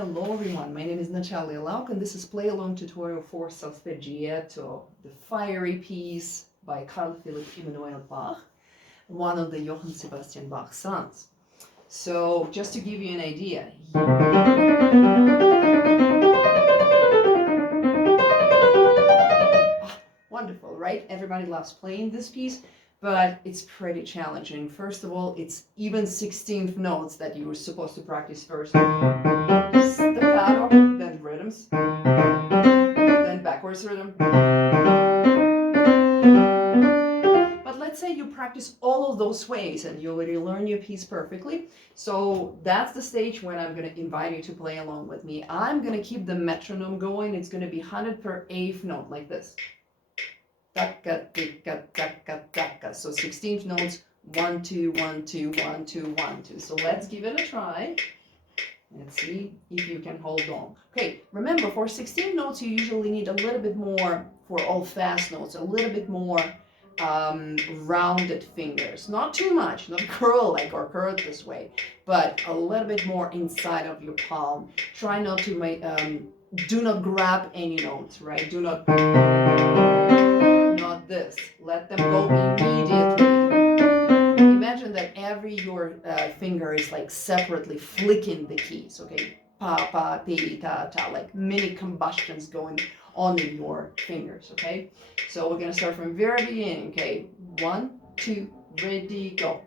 Hello everyone, my name is Natalia Lauk and this is Play Along tutorial for Solfeggietto, the fiery piece by Carl Philipp Emanuel Bach, one of the Johann Sebastian Bach sons. So just to give you an idea, wonderful, right? Everybody loves playing this piece, but it's pretty challenging. First of all, it's even 16th notes that you were supposed to practice first. Staccato, then rhythms, then backwards rhythm. But let's say you practice all of those ways and you already learn your piece perfectly. So that's the stage when I'm going to invite you to play along with me. I'm going to keep the metronome going. It's going to be 100 per eighth note, like this. Taka, tika, taka, taka. So 16th notes, 1, 2, 1, 2, 1, 2, 1, 2. So let's give it a try. Let's see if you can hold on. Okay, remember for 16 notes you usually need a little bit more, for all fast notes, a little bit more rounded fingers. Not too much, not curl like or curled this way, but a little bit more inside of your palm. Try not to make, do not grab any notes, right? Do not this. Let them go immediately. Imagine that your finger is like separately flicking the keys, okay? Pa, pa, ti, ta, ta, like mini combustions going on in your fingers, okay? So we're gonna start from very beginning, okay? 1, 2, ready, go.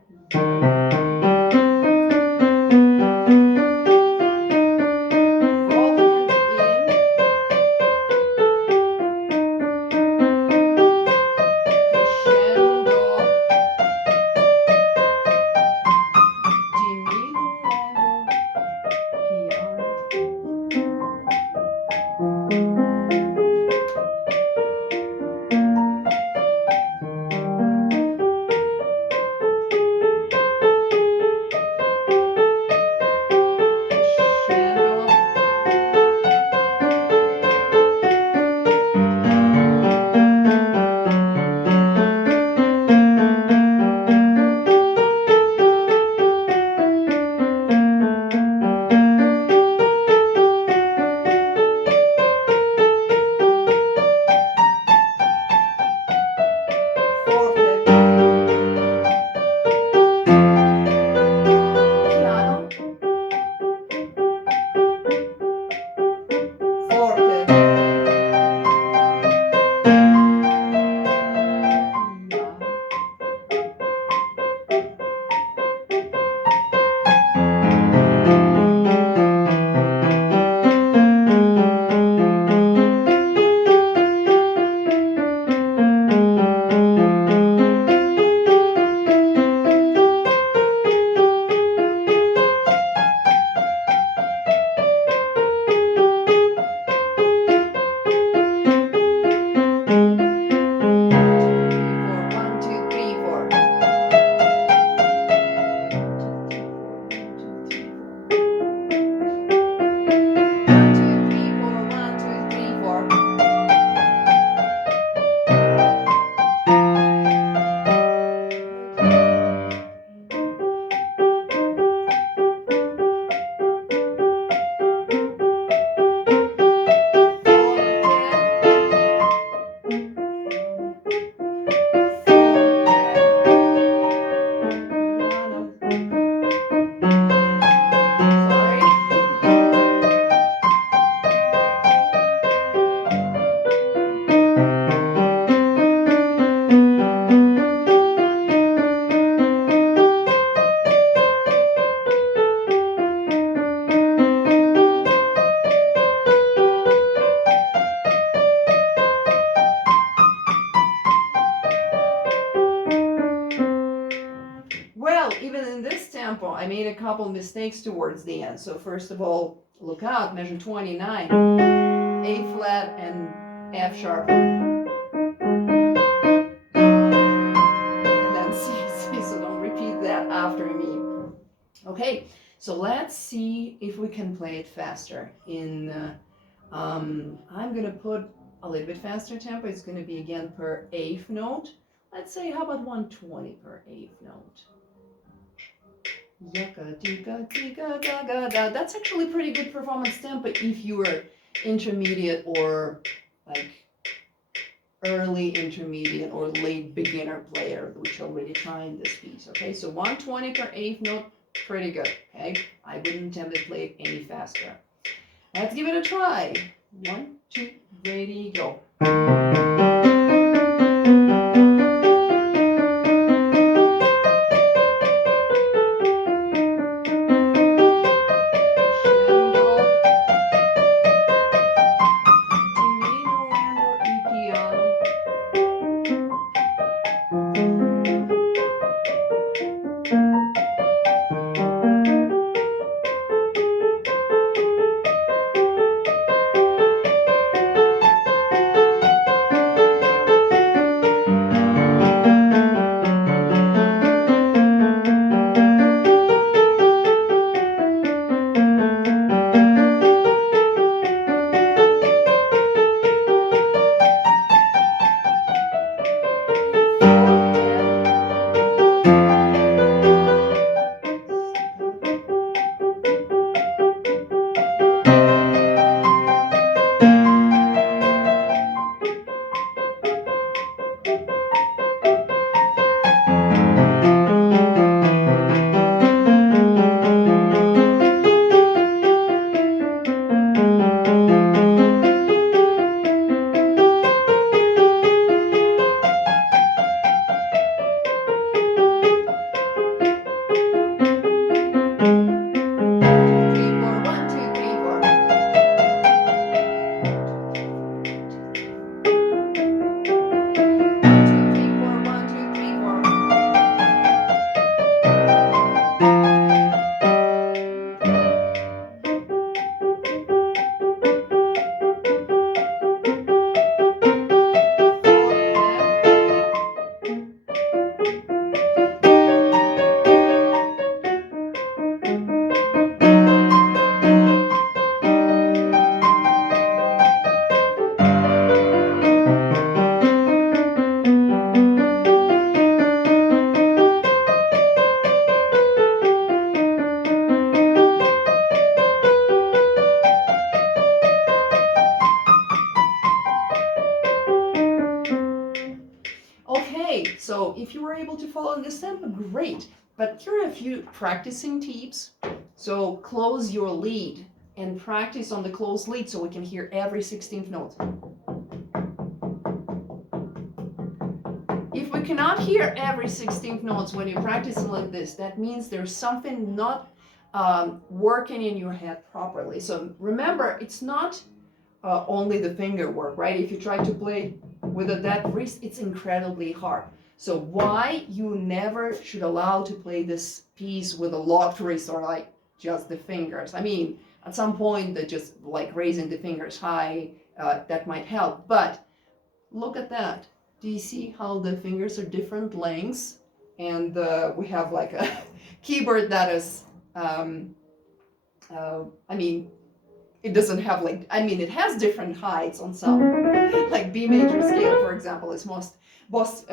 Well, even in this tempo, I made a couple mistakes towards the end. So first of all, look out, measure 29, A flat and F sharp. And then C, so don't repeat that after me. Okay, so let's see if we can play it faster. I'm gonna put a little bit faster tempo. It's gonna be again per eighth note. Let's say, how about 120 per eighth note? Yaka, dika, dika, da, ga, da. That's actually pretty good performance tempo if you are intermediate or like early intermediate or late beginner player, which already trying this piece. Okay, so 120 per eighth note, pretty good. Okay, I wouldn't attempt to play it any faster. Let's give it a try. 1, 2, ready, go. Okay, so if you were able to follow this tempo, great. But here are a few practicing tips. So close your lead and practice on the closed lead so we can hear every 16th note. If we cannot hear every 16th notes when you're practicing like this, that means there's something not working in your head properly. So remember, it's not only the finger work, right? If you try to play with a dead wrist, it's incredibly hard. So why you never should allow to play this piece with a locked wrist or like just the fingers. I mean, at some point that just like raising the fingers high, that might help. But look at that. Do you see how the fingers are different lengths? And we have like a keyboard that is, I mean, it doesn't have like, I mean, it has different heights on some, like B major scale, for example, is most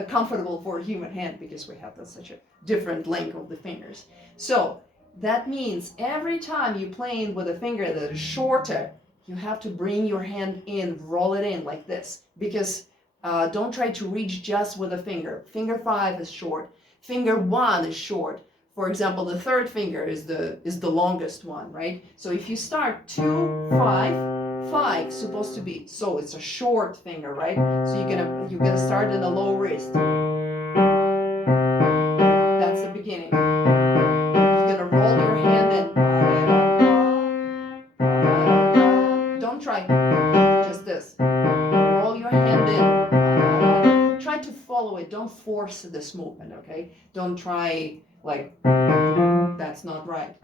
comfortable for a human hand because we have such a different length of the fingers. So that means every time you're playing with a finger that is shorter, you have to bring your hand in, roll it in like this, because don't try to reach just with a finger. Finger 5 is short, finger 1 is short. For example, the third finger is the longest one, right? So if you start 2, 5, 5 supposed to be, so it's a short finger, right? So you're gonna start in a low wrist. That's the beginning. You're gonna roll your hand in. Don't try just this. Roll your hand in. Try to follow it. Don't force this movement, okay? Don't try like, that's not right.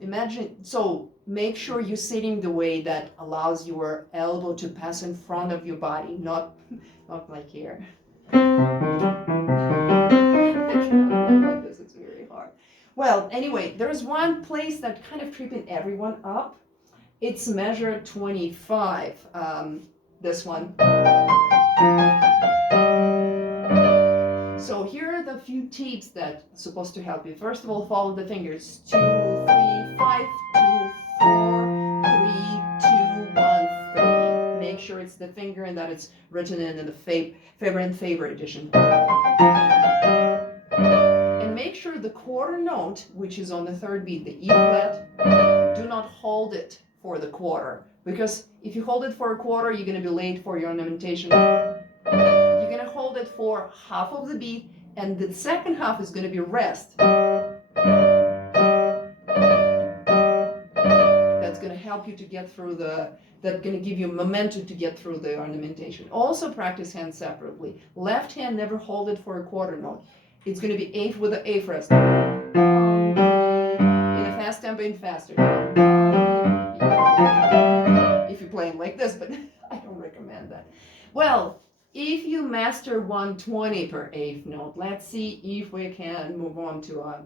Imagine, so make sure you're sitting the way that allows your elbow to pass in front of your body, not like here. I cannot play like this, it's very hard. Well, anyway, there's one place that kind of tripping everyone up. It's measure 25, this one. So So here are the few tips that are supposed to help you. First of all, follow the fingers. 2, 3, 5, 2, 4, 3, 2, 1, 3. Make sure it's the finger and that it's written in the favorite edition. And make sure the quarter note, which is on the third beat, the E flat, do not hold it for the quarter. Because if you hold it for a quarter, you're going to be late for your ornamentation. You're going to hold it for half of the beat, and the second half is going to be rest. That's going to help you to get through that's going to give you momentum to get through the ornamentation. Also practice hands separately. Left hand, never hold it for a quarter note. It's going to be eighth with the eighth rest. In a fast tempo, and faster. If you're playing like this, but I don't recommend that. Well, if you master 120 per eighth note, let's see if we can move on to a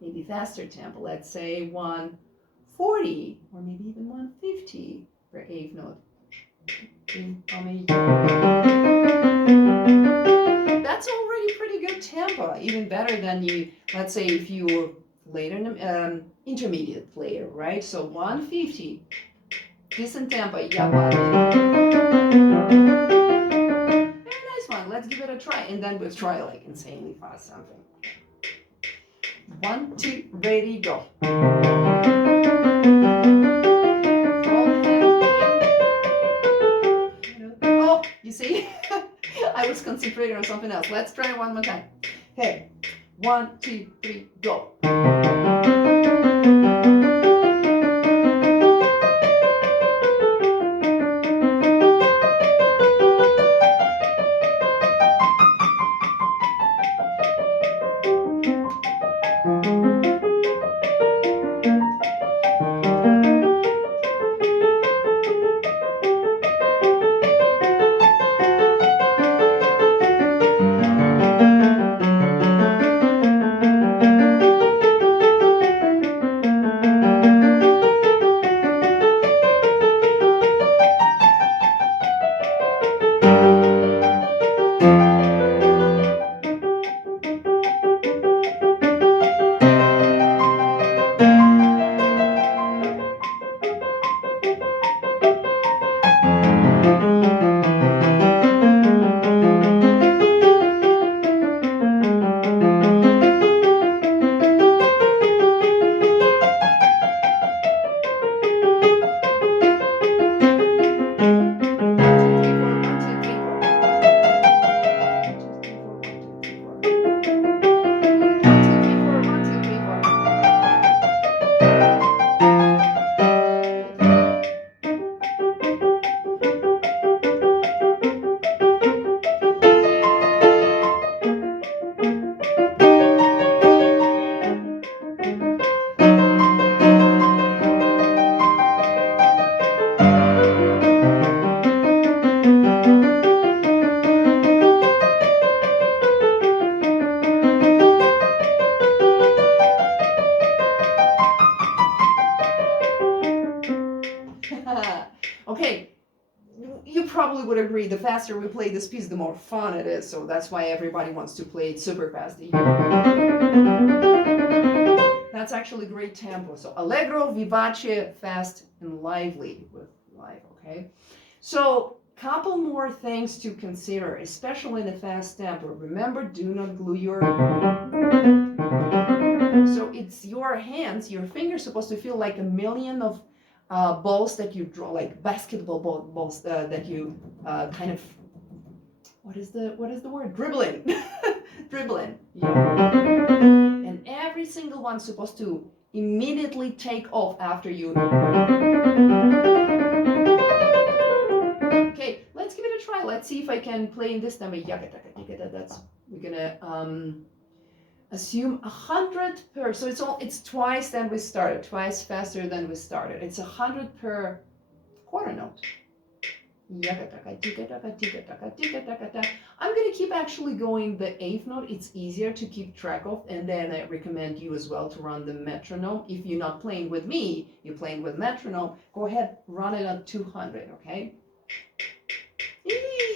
maybe faster tempo. Let's say 140 or maybe even 150 per eighth note. That's already pretty good tempo, even better than let's say if you were later intermediate player, right? So 150, decent tempo, very nice one. Let's give it a try, and then we'll try like insanely fast something. 1, 2, ready, go. Oh, you see? I was concentrating on something else. Let's try one more time. Okay, 1, 2, 3, go. Okay, you probably would agree, the faster we play this piece, the more fun it is, so that's why everybody wants to play it super fast. That's actually great tempo. So allegro, vivace, fast, and lively with live, okay? So couple more things to consider, especially in a fast tempo. Remember, do not glue your... So it's your hands, your fingers supposed to feel like a million of balls that you draw, like basketball balls that you kind of, what is the word? Dribbling. Dribbling. Yeah. And every single one's supposed to immediately take off after you. Okay, let's give it a try. Let's see if I can play in this time. That's, we're gonna assume 100 per, so it's twice than we started, twice faster than we started. It's 100 per quarter note. I'm gonna keep actually going the eighth note. It's easier to keep track of, and then I recommend you as well to run the metronome. If you're not playing with me, you're playing with metronome, go ahead, run it at 200, okay?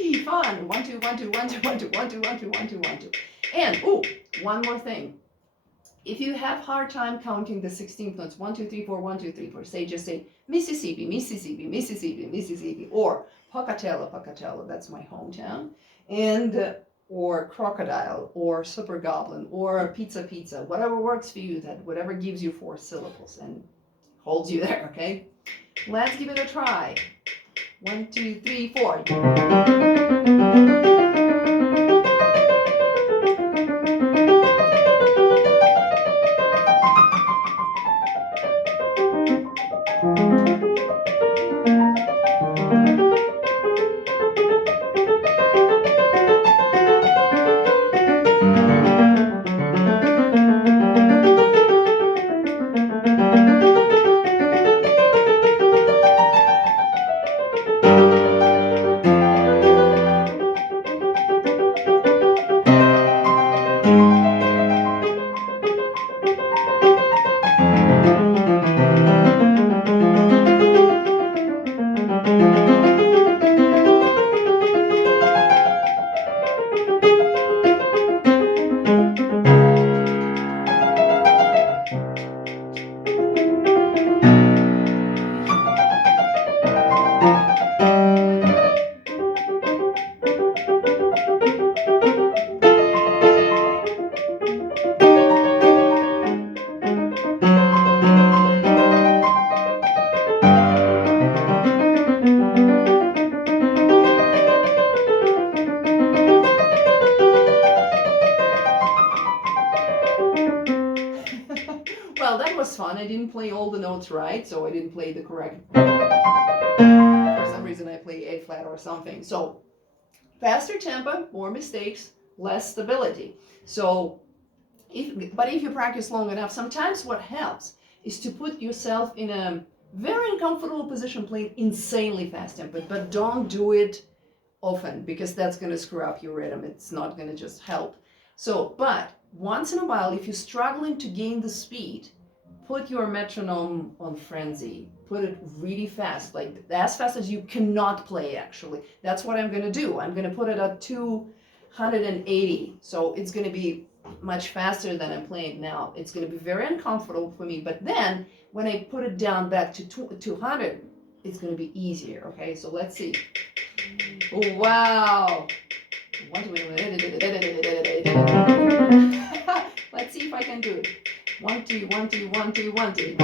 Yippee, fun. 1, 2, 1, 2, 1, 2, 1, 2, 1, 2, 1, 2, 1, 2, 1, 2. And, one more thing. If you have hard time counting the 16th notes, 1, 2, 3, 4, 1, 2, 3, 4, just say Mississippi, Mississippi, Mississippi, Mississippi, or Pocatello, Pocatello, that's my hometown, and or crocodile, or super goblin, or pizza, pizza, whatever works for you, that whatever gives you 4 syllables and holds you there, okay? Let's give it a try. 1, 2, 3, 4. Well, that was fun. I didn't play all the notes right, so I didn't play the correct. For some reason, I play A flat or something. So, faster tempo, more mistakes, less stability. So, if you practice long enough, sometimes what helps is to put yourself in a very uncomfortable position playing insanely fast tempo, but don't do it often because that's going to screw up your rhythm. It's not going to just help. So, but once in a while, if you're struggling to gain the speed, put your metronome on frenzy. Put it really fast, like as fast as you cannot play, actually. That's what I'm going to do. I'm going to put it at 280. So it's going to be much faster than I'm playing now. It's going to be very uncomfortable for me. But then when I put it down back to 200, it's going to be easier. Okay, so let's see. Oh, wow. Let's see if I can do it. 1, 2, 1, 2, 1, 2, 1, 2.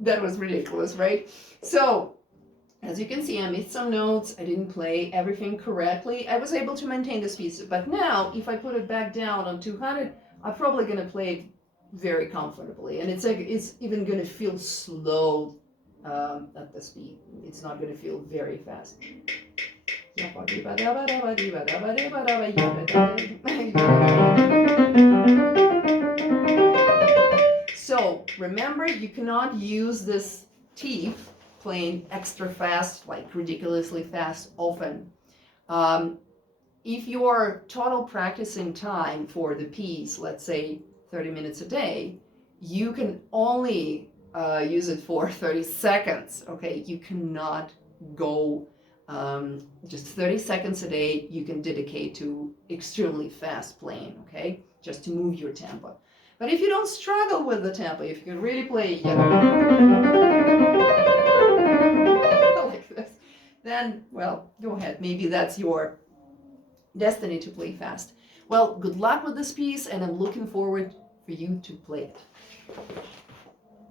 That was ridiculous, right? So, as you can see, I missed some notes. I didn't play everything correctly. I was able to maintain the speed. But now, if I put it back down on 200, I'm probably going to play it very comfortably. And it's even going to feel slow at the speed. It's not going to feel very fast. So remember, you cannot use this teeth playing extra fast, like ridiculously fast often. If your total practicing time for the piece, let's say 30 minutes a day, you can only use it for 30 seconds, okay? You cannot go just 30 seconds a day you can dedicate to extremely fast playing, okay? Just to move your tempo. But if you don't struggle with the tempo, if you can really play, like this, then, well, go ahead. Maybe that's your destiny to play fast. Well, good luck with this piece, and I'm looking forward for you to play it.